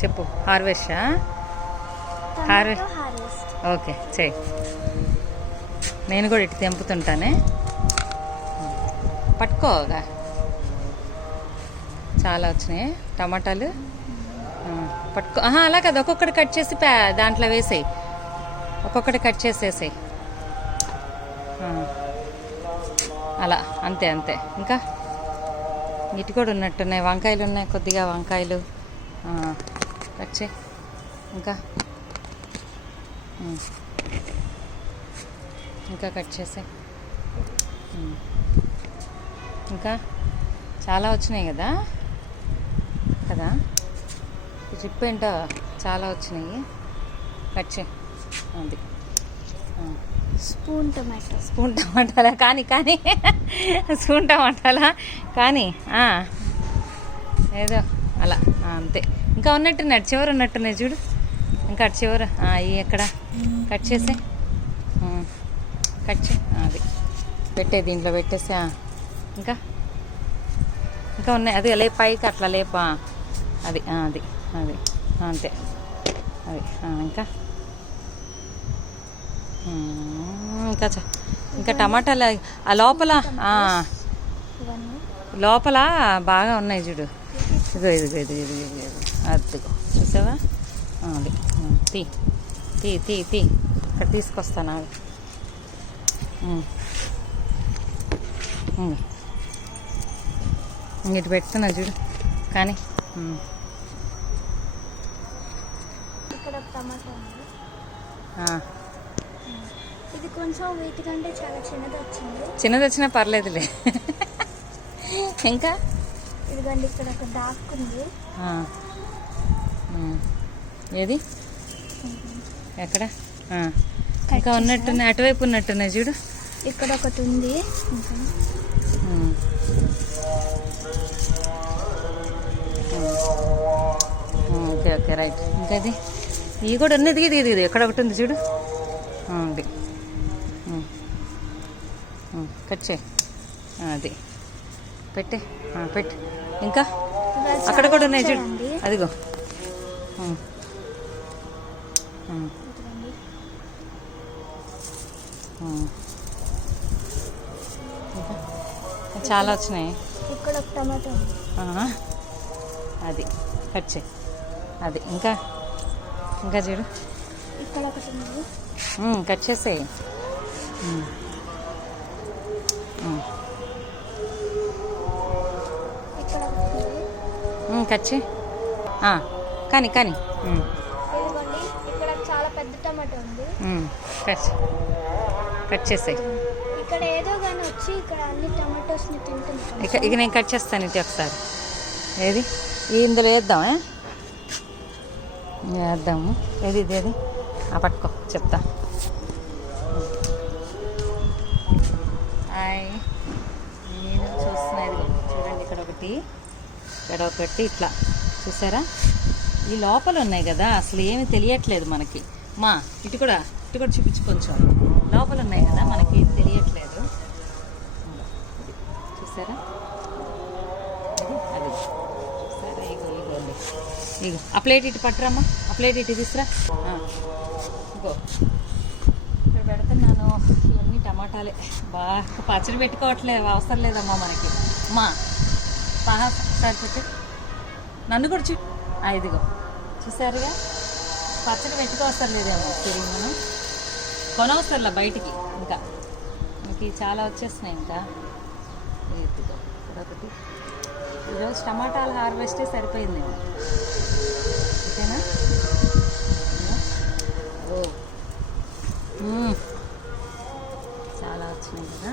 చెప్పు. హార్వెస్టా? ఓకే చెయ్యి. నేను కూడా ఇటు తెంపుతుంటానే. పట్టుకోగా చాలా వచ్చినాయి టమాటాలు. పట్టుకో. అలా కదా, ఒక్కొక్కటి కట్ చేసి దాంట్లో వేసేయి. ఒక్కొక్కటి కట్ చేసేసేయి. అలా అంతే అంతే. ఇంకా ఇటు కూడా ఉన్నట్టున్నాయి, వంకాయలు ఉన్నాయి, కొద్దిగా వంకాయలు కట్ చేయి. ఇంకా ఇంకా కట్ చేసే. ఇంకా చాలా వచ్చినాయి కదా కదా. ట్రిప్ ఏంటో చాలా వచ్చినాయి. కట్ చేయి. అది స్పూన్ టమాటాలా? కానీ స్పూన్ టమాటాలా కానీ ఏదో అలా అంతే. ఇంకా ఉన్నట్టున్నాడు, చివరి ఉన్నట్టున్నాయి చూడు. ఇంకా అటు చివర ఎక్కడ కట్ చేసే. కట్ చే. అది పెట్టే, దీంట్లో పెట్టేసి. ఇంకా ఇంకా ఉన్నాయి. అది లేప, పైకి అట్లా లేపా. అది అది అది అంతే. అది ఇంకా ఇంకా ఇంకా టమాటాలు ఆ లోపల లోపల బాగా ఉన్నాయి చూడు. ఇదిగో ఇదిగో ఇదిగో ఇదిగో ఇదిగో అదిగో చూసావా? అది తీ తీ తీ తీ ఇక్కడ తీసుకొస్తాను. ఇటు పెడుతున్నా చూడు. కానీ ఇక్కడ టమాటా ఉంది. ఇది కొంచెం వీటికంటే చాలా చిన్నది వచ్చింది. చిన్నది వచ్చినా పర్లేదులే. ఇంకా ఇదిగోండి, ఇక్కడ ఒక డాక్ ఉంది. ఏది ఎక్కడ? ఇంకా ఉన్నట్టున్నాయి, అటువైపు ఉన్నట్టున్నాయి చూడు. ఇక్కడ ఒకటి ఉంది. Okay okay right. ఇంకా ఇది ఇవి కూడా ఉన్నది. ఇది ఇది ఎక్కడ ఒకటి ఉంది చూడు. అది కట్ చేయి. అది పెట్టే పెట్టి. ఇంకా అక్కడ కూడా ఉన్నాయి చూడు. అదిగో చాలా వచ్చినాయి. ఇక్కడ ఒక టమాటా ఉంది. అది కట్ చేయి. అది ఇంకా ఇంకా చూడు. ఇక్కడ ఒకటి ఉంది. కట్ చేసేయి. కట్ చేయి. కానీ కానీ ఇదిగోండి, ఇక్కడ చాలా పెద్ద టమాటా ఉంది. కట్ చేసేయి. ఇక్కడ ఏదో కానీ వచ్చి ఇక్కడ అన్ని టమాటోస్ని తింటుంది. ఇక నేను కట్ చేస్తాను ఇది ఒకసారి. ఏది ఇందులో వేద్దామా? వేద్దాము. ఏది ఇది ఏది పట్టుకో చెప్తా. హాయ్, నేను చూస్తున్నది చూడండి. ఇక్కడ ఒకటి, ఇక్కడ ఒకటి, ఇట్లా చూసారా? ఈ లోపల ఉన్నాయి కదా, అసలు ఏమి తెలియట్లేదు మనకి. ఇటు కూడా చూపించు. కొంచెం లోపల ఉన్నాయి కదా, మనకి ఏం తెలియట్లేదు. చూసారా? అది చూసారా? ఇగోండి. ఇగో ఆ ప్లేట్ ఇటు పట్టురమ్మా. ఆ ప్లేట్ ఇటు తీసురా. ఇగో ఇక్కడ పెడుతున్నాను. ఇవన్నీ టమాటాలే. బాగా పచ్చడి పెట్టుకోవట్లేదు, అవసరం లేదమ్మా మనకి. పెట్టి నన్ను కూడా ఇదిగో చూసారుగా, పచ్చడి పెట్టుకోవసరం లేదేమో తిరిగి మనం కొనవసరంలా బయటికి. ఇంకా ఇంక చాలా వచ్చేస్తున్నాయి. ఇంకా ఇదిగో ఒకటి. ఈరోజు టమాటాలు హార్వెస్టే సరిపోయిందేమో. ఓకేనా? చాలా వచ్చినాయి కదా.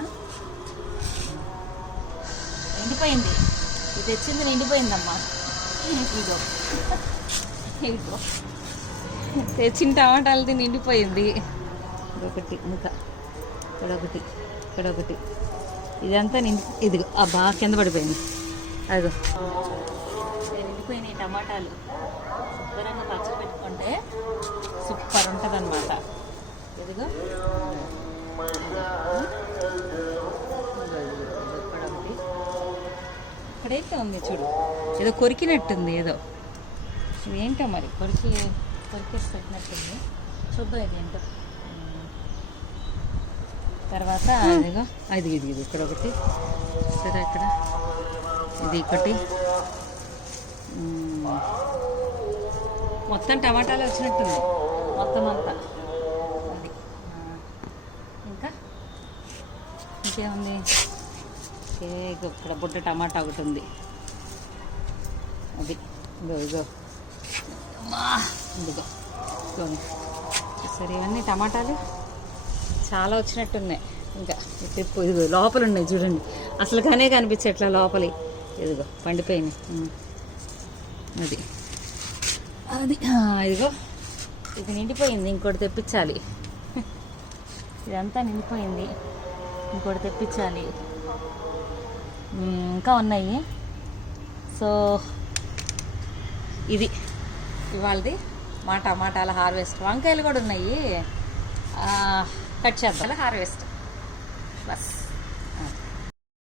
నిండిపోయింది. ఇది తెచ్చింది నిండిపోయిందమ్మా. ఇదిగో ఇదిగో తెచ్చిన టమాటాలది నిండిపోయింది. ఒకటి ఇంకా ఇక్కడొకటి ఇదంతా ఇదిగో బాగా కింద పడిపోయింది. అదిగో నిండిపోయినాయి టమాటాలు. శుభ్రంగా పచ్చడి పెట్టుకుంటే సూపర్ ఉంటుంది అన్నమాట. ఇదిగో ఇక్కడైతే ఉంది చూడు, ఏదో కొరికినట్టుంది. ఏదో ఇది ఏంటో మరి కొరికేసి పెట్టినట్టుంది. చూద్దాం ఇది ఏంటో. తర్వాత ఇదిగో ఇది ఇక్కడ ఒకటి సరే, ఇక్కడ ఇది ఒకటి. మొత్తం టమాటాలు వచ్చినట్టుంది మొత్తం అంతా. అది ఇంకా ఇంకేముంది? ఓకే, ఇక్కడ బుట్ట టమాటా ఒకటి ఉంది. అది ఇదిగో సరే, ఇవన్నీ టమాటాలు చాలా వచ్చినట్టున్నాయి. ఇంకా ఇప్పుడు ఇదిగో లోపల ఉన్నాయి చూడండి, అసలు కానే కనిపించట్లా లోపలి. ఇదిగో పండిపోయినాయి. అది అది ఇదిగో ఇది నిండిపోయింది, ఇంకోటి తెప్పించాలి. ఇదంతా నిండిపోయింది, ఇంకోటి తెప్పించాలి. ఇంకా ఉన్నాయి. సో ఇది ఇవాళది మా టమాటాల హార్వెస్ట్. వంకాయలు కూడా ఉన్నాయి, కట్ చేద్దాం హార్వెస్ట్. బస్.